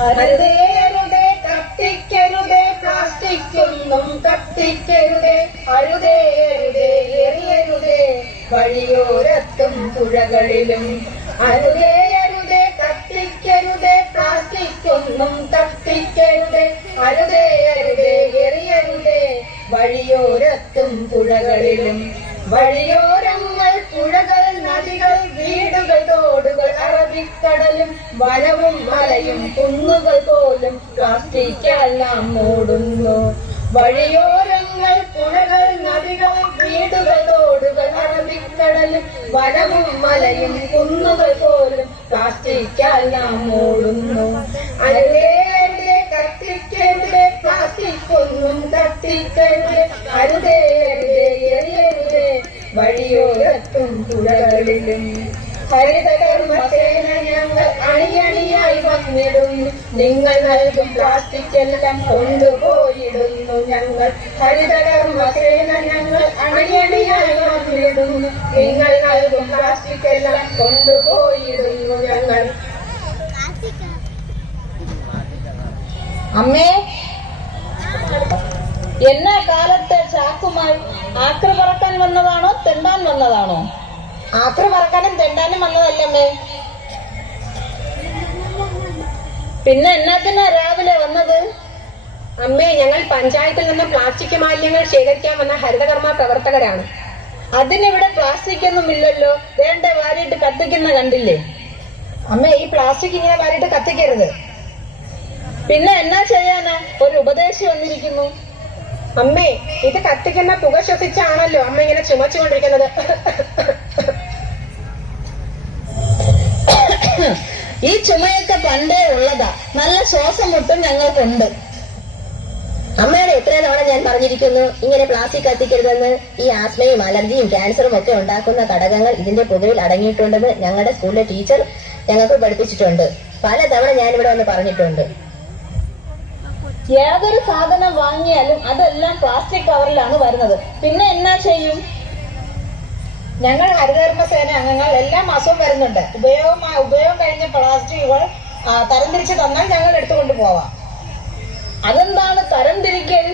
അരുതേ അരുതേ കത്തിക്കരുതേ പ്ലാസ്റ്റിക്കൊന്നും കത്തിക്കരുതേ അരുതേ അരുതേ എറിയരുതേ വഴിയോരത്തും പുഴകളിലും അരുതേ അരുതേ കത്തിക്കരുതേ പ്ലാസ്റ്റിക്കൊന്നും കത്തിക്കരുതേ അരുതേ അരുതേ എറിയരുതേ വഴിയോരത്തും പുഴകളിലും വഴിയോരങ്ങൾ പുഴകൾ നദികൾ വീടുകൾ തോടുകൾ അറബിക്കടലും വനവും മലയും കുന്നുകൾ പോലും പ്ലാസ്റ്റിക്കാൽ നാം മൂടുന്നു വഴിയോരങ്ങൾ പുഴകൾ നദികൾ വീടുകൾ തോടുകൾ അറബിക്കടലും വനവും മലയും കുന്നുകൾ പോലും പ്ലാസ്റ്റിക്കാൽ നാം മൂടുന്നു അരുതേ അരുതേ കത്തിക്കരുതേ പ്ലാസ്റ്റിക് ഒന്നും കത്തിക്കരുതേ അരുതേ അരുതേ എറിയരുതേ വഴിയോരത്തും പുഴകളിലും ഹരിതകർമ്മസേന ഞങ്ങൾ അണിയണിയായി വന്നിടുന്നു നിങ്ങൾ നൽകും പ്ലാസ്റ്റിക് എല്ലാം കൊണ്ടുപോയിടുന്നു ഞങ്ങൾ ഹരിതകർമ്മസേന ഞങ്ങൾ അണിയണിയായി വന്നിടുന്നു നിങ്ങൾ നൽകും പ്ലാസ്റ്റിക് എല്ലാം കൊണ്ടുപോയിടുന്നു ഞങ്ങൾ. അമ്മേ, എന്നാ കാലത്തെ ചാക്കുമായി ആക്ര പറക്കാൻ വന്നതാണോ തെണ്ടാൻ വന്നതാണോ? ആക്ര പറക്കാനും തെണ്ടാനും വന്നതല്ലമ്മേ. പിന്നെ എന്നാത്തിനാ രാവിലെ വന്നത്? അമ്മേ, ഞങ്ങൾ പഞ്ചായത്തിൽ നിന്ന് പ്ലാസ്റ്റിക് മാലിന്യങ്ങൾ ശേഖരിക്കാൻ വന്ന ഹരിതകർമ്മ പ്രവർത്തകരാണ്. അതിനിവിടെ പ്ലാസ്റ്റിക് ഒന്നും ഇല്ലല്ലോ. വേണ്ട വാരിയിട്ട് കത്തിക്കുന്ന കണ്ടില്ലേ? അമ്മേ, ഈ പ്ലാസ്റ്റിക് ഇങ്ങനെ വാരിയിട്ട് കത്തിക്കരുത്. പിന്നെ എന്നാ ചെയ്യാനാ? ഒരു ഉപദേശം വന്നിരിക്കുന്നു. അമ്മേ, ഇത് കത്തിക്കുന്ന പുക ശ്വസിച്ചാണല്ലോ അമ്മ ഇങ്ങനെ ചുമച്ചുകൊണ്ടിരിക്കുന്നത്. ഈ ചുമയൊക്കെ പണ്ടേ ഉള്ളതാ. നല്ല ശ്വാസം മുട്ടും ഞങ്ങൾക്കുണ്ട്. അമ്മയുടെ എത്ര തവണ ഞാൻ പറഞ്ഞിരിക്കുന്നു ഇങ്ങനെ പ്ലാസ്റ്റിക് കത്തിക്കരുതെന്ന്. ഈ ആസ്മയും അലർജിയും ക്യാൻസറും ഒക്കെ ഉണ്ടാക്കുന്ന ഘടകങ്ങൾ ഇതിന്റെ പുകയിൽ അടങ്ങിയിട്ടുണ്ടെന്ന് ഞങ്ങളുടെ സ്കൂളിലെ ടീച്ചർ ഞങ്ങൾക്ക് പഠിപ്പിച്ചിട്ടുണ്ട്. പലതവണ ഞാനിവിടെ വന്ന് പറഞ്ഞിട്ടുണ്ട്. ഏതൊരു സാധനം വാങ്ങിയാലും അതെല്ലാം പ്ലാസ്റ്റിക് കവറിലാണ് വരുന്നത്. പിന്നെ എന്നാ ചെയ്യും? ഞങ്ങൾ ഹരിതകർമ്മസേന അംഗങ്ങൾ എല്ലാ മാസവും വരുന്നുണ്ട്. ഉപയോഗം കഴിഞ്ഞ പ്ലാസ്റ്റിക്കുകൾ തരംതിരിച്ച് തന്നാൽ ഞങ്ങൾ എടുത്തുകൊണ്ട് പോവാം. അതെന്താണ് തരംതിരിക്കൽ?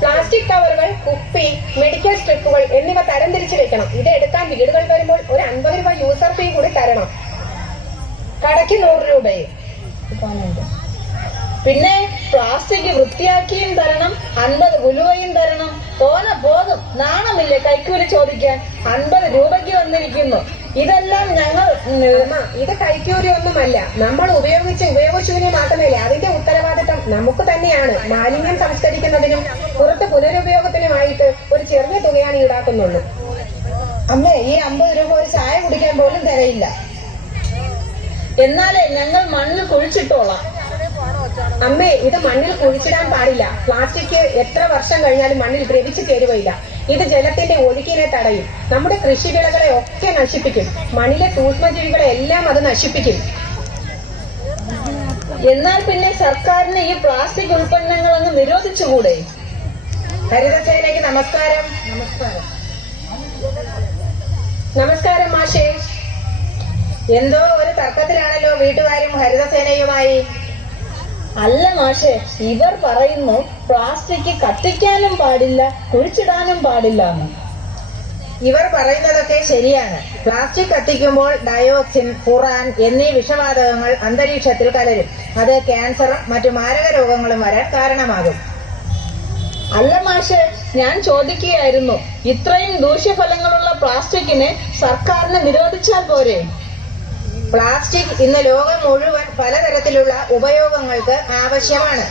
പ്ലാസ്റ്റിക് കവറുകൾ, കുപ്പി, മെഡിക്കൽ സ്ട്രിപ്പുകൾ എന്നിവ തരംതിരിച്ച് വെക്കണം. ഇത് എടുക്കാൻ വീടുകൾ വരുമ്പോൾ ഒരു 50 രൂപ യൂസർ ഫീ കൂടി തരണം. കടയ്ക്ക് 100 രൂപയും. പിന്നെ പ്ലാസ്റ്റിക് വൃത്തിയാക്കിയും തരണം, 50 ഉലുവയും തരണം. തോന പോകും. നാണമില്ലേ കൈക്കൂലി ചോദിക്കാൻ? 50 രൂപയ്ക്ക് വന്നിരിക്കുന്നു. ഇതെല്ലാം ഞങ്ങൾ ഇത് കൈക്കൂലി ഒന്നുമല്ല. നമ്മൾ ഉപയോഗശൂന്യമാക്കുന്നില്ലേ, അതിന്റെ ഉത്തരവാദിത്തം നമുക്ക് തന്നെയാണ്. മാലിന്യം സംസ്കരിക്കുന്നതിനും പുറത്ത് പുനരുപയോഗത്തിനുമായിട്ട് ഒരു ചെറിയ തുകയാണ് ഈടാക്കുന്നുള്ളൂ. അമ്മേ, ഈ 50 രൂപ ഒരു ചായ കുടിക്കാൻ പോലും തികയില്ല. എന്നാലേ ഞങ്ങൾ മണ്ണിൽ കുഴിച്ചിട്ടോളാം. അമ്മേ, ഇത് മണ്ണിൽ കുഴിച്ചിടാൻ പാടില്ല. പ്ലാസ്റ്റിക് എത്ര വർഷം കഴിഞ്ഞാലും മണ്ണിൽ ദ്രവിച്ചു ചേരുകയില്ല. ഇത് ജലത്തിന്റെ ഒഴുക്കിനെ തടയും. നമ്മുടെ കൃഷിവിളകളെ ഒക്കെ നശിപ്പിക്കും. മണ്ണിലെ സൂക്ഷ്മജീവികളെ എല്ലാം അത് നശിപ്പിക്കും. എന്നാൽ പിന്നെ സർക്കാരിന് ഈ പ്ലാസ്റ്റിക് ഉൽപ്പന്നങ്ങൾ അങ്ങ് നിരോധിച്ചുകൂടെ? ഹരിതസേനയ്ക്ക് നമസ്കാരം. നമസ്കാരം മാഷേ. എന്തോ ഒരു തർക്കത്തിലാണല്ലോ വീട്ടുകാരും ഹരിതസേനയുമായി. അല്ല മാഷെ, ഇവർ പറയുന്നു പ്ലാസ്റ്റിക് കത്തിക്കാനും പാടില്ല, കുഴിച്ചിടാനും പാടില്ല എന്ന്. ഇവർ പറയുന്നതൊക്കെ ശരിയാണ്. പ്ലാസ്റ്റിക് കത്തിക്കുമ്പോൾ ഡയോക്സിൻ, ഫുറാൻ എന്നീ വിഷവാതകങ്ങൾ അന്തരീക്ഷത്തിൽ കലരും. അത് ക്യാൻസറും മറ്റു മാരക രോഗങ്ങളും വരാൻ കാരണമാകും. അല്ല മാഷെ, ഞാൻ ചോദിക്കുകയായിരുന്നു, ഇത്രയും ദൂഷ്യഫലങ്ങളുള്ള പ്ലാസ്റ്റിക്കിനെ സർക്കാരിന് നിരോധിച്ചാൽ പോരെ? പ്ലാസ്റ്റിക് ഇന്ന് ലോകം മുഴുവൻ പലതരത്തിലുള്ള ഉപയോഗങ്ങൾക്ക് ആവശ്യമാണ്.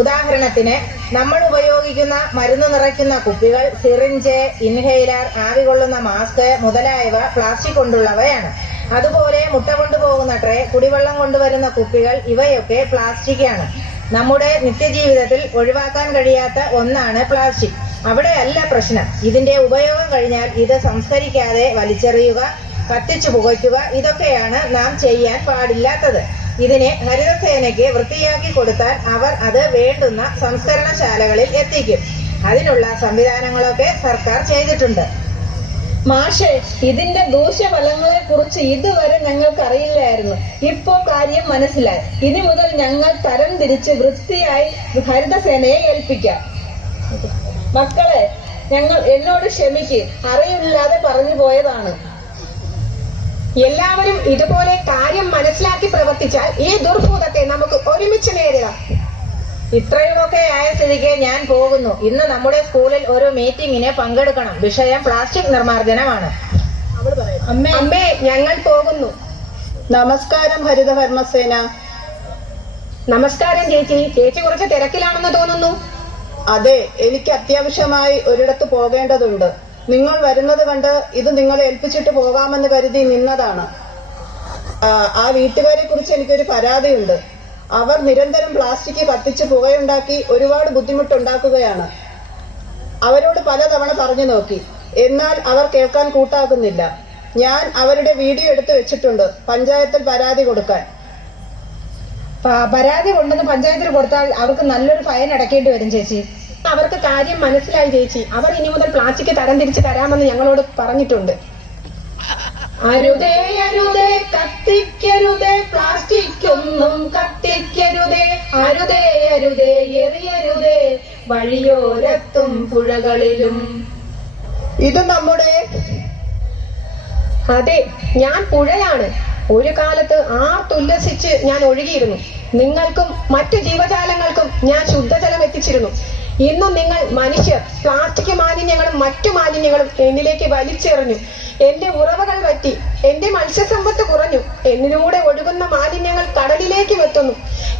ഉദാഹരണത്തിന്, നമ്മൾ ഉപയോഗിക്കുന്ന മരുന്ന് നിറയ്ക്കുന്ന കുപ്പികൾ, സിറിഞ്ച്, ഇൻഹെയിലർ, ആവി കൊള്ളുന്ന മാസ്ക് മുതലായവ പ്ലാസ്റ്റിക് കൊണ്ടുള്ളവയാണ്. അതുപോലെ മുട്ട കൊണ്ടുപോകുന്ന ട്രേ, കുടിവെള്ളം കൊണ്ടുവരുന്ന കുപ്പികൾ, ഇവയൊക്കെ പ്ലാസ്റ്റിക് ആണ്. നമ്മുടെ നിത്യജീവിതത്തിൽ ഒഴിവാക്കാൻ കഴിയാത്ത ഒന്നാണ് പ്ലാസ്റ്റിക്. അവിടെയല്ല പ്രശ്നം. ഇതിന്റെ ഉപയോഗം കഴിഞ്ഞാൽ ഇത് സംസ്കരിക്കാതെ വലിച്ചെറിയുക, കത്തിച്ചു പുകയ്ക്കുക, ഇതൊക്കെയാണ് നാം ചെയ്യാൻ പാടില്ലാത്തത്. ഇതിനെ ഹരിതസേനയ്ക്ക് വൃത്തിയാക്കി കൊടുത്താൽ അവർ അത് വേണ്ടുന്ന സംസ്കരണശാലകളിൽ എത്തിക്കും. അതിനുള്ള സംവിധാനങ്ങളൊക്കെ സർക്കാർ ചെയ്തിട്ടുണ്ട്. മാഷേ, ഇതിന്റെ ദൂഷ്യഫലങ്ങളെ കുറിച്ച് ഇതുവരെ ഞങ്ങൾക്ക് അറിയില്ലായിരുന്നു. ഇപ്പോ കാര്യം മനസ്സിലായി. ഇനി മുതൽ ഞങ്ങൾ തരം തിരിച്ച് വൃത്തിയായി ഹരിതസേനയെ ഏൽപ്പിക്കാം. മക്കളെ, എന്നോട് ക്ഷമിക്ക്, അറിയില്ലാതെ പറഞ്ഞു പോയതാണ്. എല്ലാവരും ഇതുപോലെ കാര്യം മനസ്സിലാക്കി പ്രവർത്തിച്ചാൽ ഈ ദുർഭൂതത്തെ നമുക്ക് ഒരുമിച്ച് നേരിടാം. ഇത്രയുമൊക്കെ ആയ സ്ഥിതിക്ക് ഞാൻ പോകുന്നു. ഇന്ന് നമ്മുടെ സ്കൂളിൽ ഒരു മീറ്റിംഗിന് പങ്കെടുക്കണം. വിഷയം പ്ലാസ്റ്റിക് നിർമ്മാർജ്ജനമാണ്. അമ്മേ, ഞങ്ങൾ പോകുന്നു. നമസ്കാരം ഹരിതകർമ്മസേന. നമസ്കാരം ചേച്ചി. ചേച്ചി കുറച്ച് തിരക്കിലാണെന്ന് തോന്നുന്നു. അതെ, എനിക്ക് അത്യാവശ്യമായി ഒരിടത്ത് പോകേണ്ടതുണ്ട്. നിങ്ങൾ വരുന്നത് കണ്ട് ഇത് നിങ്ങളെ ഏൽപ്പിച്ചിട്ട് പോകാമെന്ന് കരുതി നിന്നതാണ്. ആ വീട്ടുകാരെ കുറിച്ച് എനിക്കൊരു പരാതിയുണ്ട്. അവർ നിരന്തരം പ്ലാസ്റ്റിക് കത്തിച്ച് പുകയുണ്ടാക്കി ഒരുപാട് ബുദ്ധിമുട്ടുണ്ടാക്കുകയാണ്. അവരോട് പലതവണ പറഞ്ഞു നോക്കി, എന്നാൽ അവർ കേൾക്കാൻ കൂട്ടാക്കുന്നില്ല. ഞാൻ അവരുടെ വീഡിയോ എടുത്തു വെച്ചിട്ടുണ്ട്, പഞ്ചായത്തിൽ പരാതി കൊടുക്കാൻ. പരാതി കൊണ്ടുവന്ന് പഞ്ചായത്തിൽ കൊടുത്താൽ അവർക്ക് നല്ലൊരു ഫൈൻ അടക്കേണ്ടി വരും ചേച്ചി. അവർക്ക് കാര്യം മനസ്സിലായി ചേച്ചി. അവർ ഇനി മുതൽ പ്ലാസ്റ്റിക് തരം തിരിച്ച് തരാമെന്ന് ഞങ്ങളോട് പറഞ്ഞിട്ടുണ്ട്. അരുതേ അരുതേ കത്തിക്കരുതേ, പ്ലാസ്റ്റിക് ഒന്നും കത്തിക്കരുതേ. അരുതേ അരുതേ എറിയരുതേ, വഴിയോരത്തും പുഴകളിലും. ഇത് നമ്മുടെ അതെ, ഞാൻ പുഴയാണ്. ഒരു കാലത്ത് ആർത്തുല്ലസിച്ച് ഞാൻ ഒഴുകിയിരുന്നു. നിങ്ങൾക്കും മറ്റു ജീവജാലങ്ങൾക്കും ഞാൻ ശുദ്ധജലം എത്തിച്ചിരുന്നു. ഇന്നും നിങ്ങൾ മനുഷ്യർ പ്ലാസ്റ്റിക് മാലിന്യങ്ങളും മറ്റു മാലിന്യങ്ങളും എന്നിലേക്ക് വലിച്ചെറിഞ്ഞു. എന്റെ ഉറവകൾ വറ്റി, എന്റെ മത്സ്യസമ്പത്ത് കുറഞ്ഞു. എന്നിലൂടെ ഒഴുകുന്ന മാലിന്യങ്ങൾ കടലിലേക്ക് എത്തുന്നു.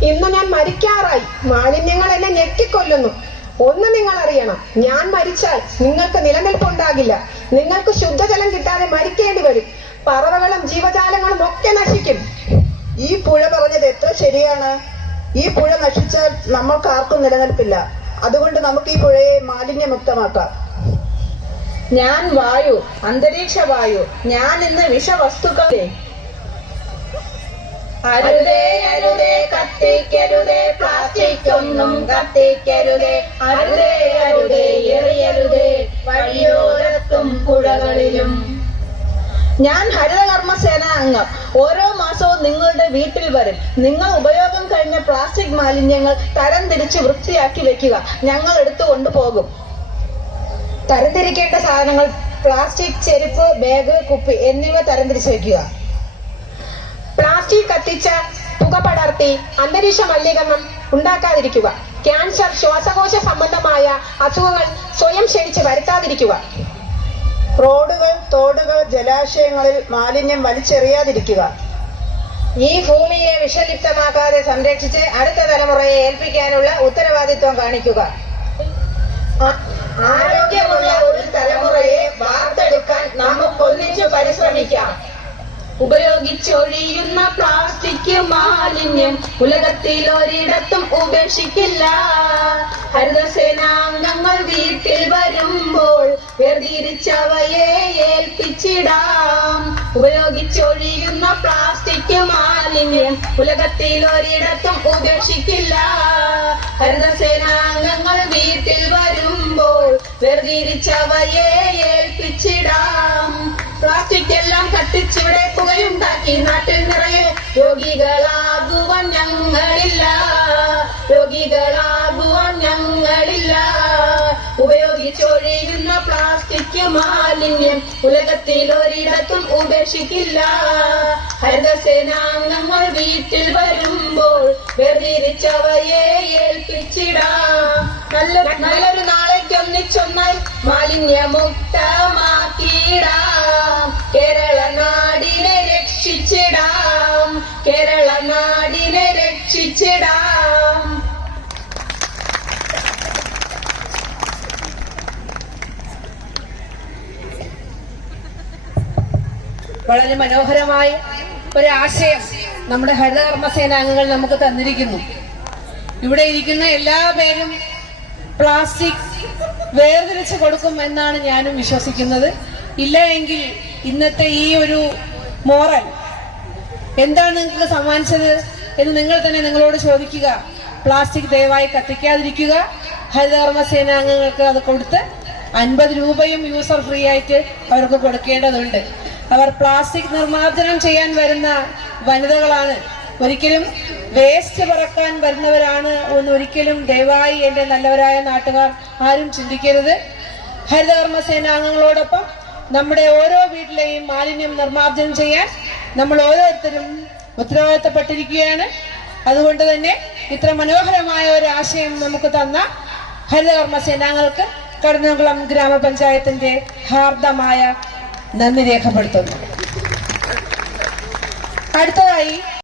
ഇന്ന് ഞാൻ മരിക്കാറായി. മാലിന്യങ്ങൾ എന്നെ ഞെക്കിക്കൊല്ലുന്നു. ഒന്ന് നിങ്ങൾ അറിയണം, ഞാൻ മരിച്ചാൽ നിങ്ങൾക്ക് നിലനിൽപ്പുണ്ടാകില്ല. നിങ്ങൾക്ക് ശുദ്ധജലം കിട്ടാതെ മരിക്കേണ്ടി വരും. പറവകളും ജീവജാലങ്ങളും ഒക്കെ നശിക്കും. ഈ പുഴ പറഞ്ഞത് എത്ര ശരിയാണ്. ഈ പുഴ നശിച്ചാൽ നമ്മൾക്കാർക്കും നിലനിൽപ്പില്ല. അതുകൊണ്ട് നമുക്ക് ഈ പുഴയെ മാലിന്യമുക്തമാക്കാം. ഞാൻ വായു, അന്തരീക്ഷ വായു. ഞാൻ ഇന്ന് വിഷവസ്തുക്കളെ. അരുതേ അരുതേ കത്തിക്കരുതേ, പ്ലാസ്റ്റിക് ഒന്നും കത്തിക്കരുതേ. അരുതേ അരുതേ എറിയരുതേ, വഴിയോരത്തും പുഴകളിലും. ഞാൻ ഹരിതകർമ്മസേന അംഗം. ഓരോ മാസവും നിങ്ങളുടെ വീട്ടിൽ വരും. നിങ്ങൾ ഉപയോഗം കഴിഞ്ഞ പ്ലാസ്റ്റിക് മാലിന്യങ്ങൾ തരംതിരിച്ച് വൃത്തിയാക്കി വെക്കുക. ഞങ്ങൾ എടുത്തുകൊണ്ട് പോകും. തരംതിരിക്കേണ്ട സാധനങ്ങൾ പ്ലാസ്റ്റിക്, ചെരുപ്പ്, ബാഗ്, കുപ്പി എന്നിവ തരംതിരിച്ച് വെക്കുക. പ്ലാസ്റ്റിക് കത്തിച്ച പുക പടർത്തി അന്തരീക്ഷ മലിനീകരണം ഉണ്ടാക്കാതിരിക്കുക. ക്യാൻസർ, ശ്വാസകോശ സംബന്ധമായ അസുഖങ്ങൾ സ്വയം ക്ഷണിച്ച് വരുത്താതിരിക്കുക. റോഡുകൾ, തോടുകൾ, ജലാശയങ്ങളിൽ മാലിന്യം വലിച്ചെറിയാതിരിക്കുക. ഈ ഭൂമിയെ വിഷലിപ്തമാക്കാതെ സംരക്ഷിച്ച് അടുത്ത തലമുറയെ ഏൽപ്പിക്കാനുള്ള ഉത്തരവാദിത്വം കാണിക്കുക. ആരോഗ്യമുള്ള ഒരു തലമുറയെ വാർത്തെടുക്കാൻ നമുക്കൊന്നിച്ചു പരിശ്രമിക്കാം. ഉപയോഗിച്ചൊഴിയുന്ന പ്ലാസ്റ്റിക് മാലിന്യം ഉലകത്തിൽ ഒരിടത്തും ഉപേക്ഷിക്കില്ല. ഹരിതസേനാംഗങ്ങൾ വീട്ടിൽ വരുമ്പോൾ വേർതിരിച്ചവയെ ഏൽപ്പിച്ചിടാം. ഉപയോഗിച്ചൊഴിയുന്ന പ്ലാസ്റ്റിക് മാലിന്യം ഉലകത്തിൽ ഒരിടത്തും ഉപേക്ഷിക്കില്ല. ഹരിതസേനാംഗങ്ങൾ വീട്ടിൽ വരുമ്പോൾ വേർതിരിച്ചവയെ ഏൽപ്പിച്ചിടാം. പ്ലാസ്റ്റിക് എല്ലാം കത്തിച്ചിവിടെ പുകയുണ്ടാക്കി നാട്ടിൽ നിറയെ രോഗികളാകുവാൻ ഞങ്ങളില്ല. രോഗികളാകുവാൻ ഞങ്ങളില്ല. ഉപയോഗിച്ചൊഴിയുന്ന പ്ലാസ്റ്റിക് മാലിന്യം ഉലകത്തിൽ ഒരിടത്തും ഉപേക്ഷിക്കില്ല. ഹരിതസേനാംഗങ്ങൾ വീട്ടിൽ വരുമ്പോൾ വേർതിരിച്ചവയെ ഏൽപ്പിച്ചിടാം. നല്ലൊരു നാളേക്കൊന്നിച്ചൊന്നായി മാലിന്യമുക്തമാക്കിയിടാം. കേരള നാടിനെ രക്ഷിച്ചിടാം. കേരള നാടിനെ രക്ഷിച്ചിടാം. വളരെ മനോഹരമായ ഒരു ആശയം നമ്മുടെ ഹരിതകർമ്മസേനാംഗങ്ങൾ നമുക്ക് തന്നിരിക്കുന്നു. ഇവിടെ ഇരിക്കുന്ന എല്ലാ പേരും പ്ലാസ്റ്റിക് വേർതിരിച്ച് കൊടുക്കും എന്നാണ് ഞാനും വിശ്വസിക്കുന്നത്. ഇല്ല എങ്കിൽ ഇന്നത്തെ ഈ ഒരു മോറൽ എന്താണ് നിങ്ങൾക്ക് സമ്മാനിച്ചത് എന്ന് നിങ്ങൾ തന്നെ നിങ്ങളോട് ചോദിക്കുക. പ്ലാസ്റ്റിക് ദയവായി കത്തിക്കാതിരിക്കുക. ഹരിതകർമ്മസേനാംഗങ്ങൾക്ക് അത് കൊടുത്ത് 50 രൂപയും യൂസർ ഫ്രീ ആയിട്ട് അവർക്ക് കൊടുക്കേണ്ടതുണ്ട്. അവർ പ്ലാസ്റ്റിക് നിർമ്മാർജ്ജനം ചെയ്യാൻ വരുന്ന വനിതകളാണ്. ഒരിക്കലും വേസ്റ്റ് പറക്കാൻ വരുന്നവരാണ് ഒരിക്കലും ദയവായി എന്റെ നല്ലവരായ നാട്ടുകാർ ആരും ചിന്തിക്കരുത്. ഹരിതകർമ്മ സേനാംഗങ്ങളോടൊപ്പം നമ്മുടെ ഓരോ വീട്ടിലെയും മാലിന്യം നിർമ്മാർജ്ജനം ചെയ്യാൻ നമ്മൾ ഓരോരുത്തരും ഉത്തരവാദിത്തപ്പെട്ടിരിക്കുകയാണ്. അതുകൊണ്ട് തന്നെ ഇത്ര മനോഹരമായ ഒരു ആശയം നമുക്ക് തന്ന ഹരിതകർമ്മ സേനാംഗങ്ങൾക്ക് കടന്നംകുളം ഗ്രാമപഞ്ചായത്തിന്റെ ഹാർദമായ നന്ദി രേഖപ്പെടുത്തുന്നു. അടുത്തതായി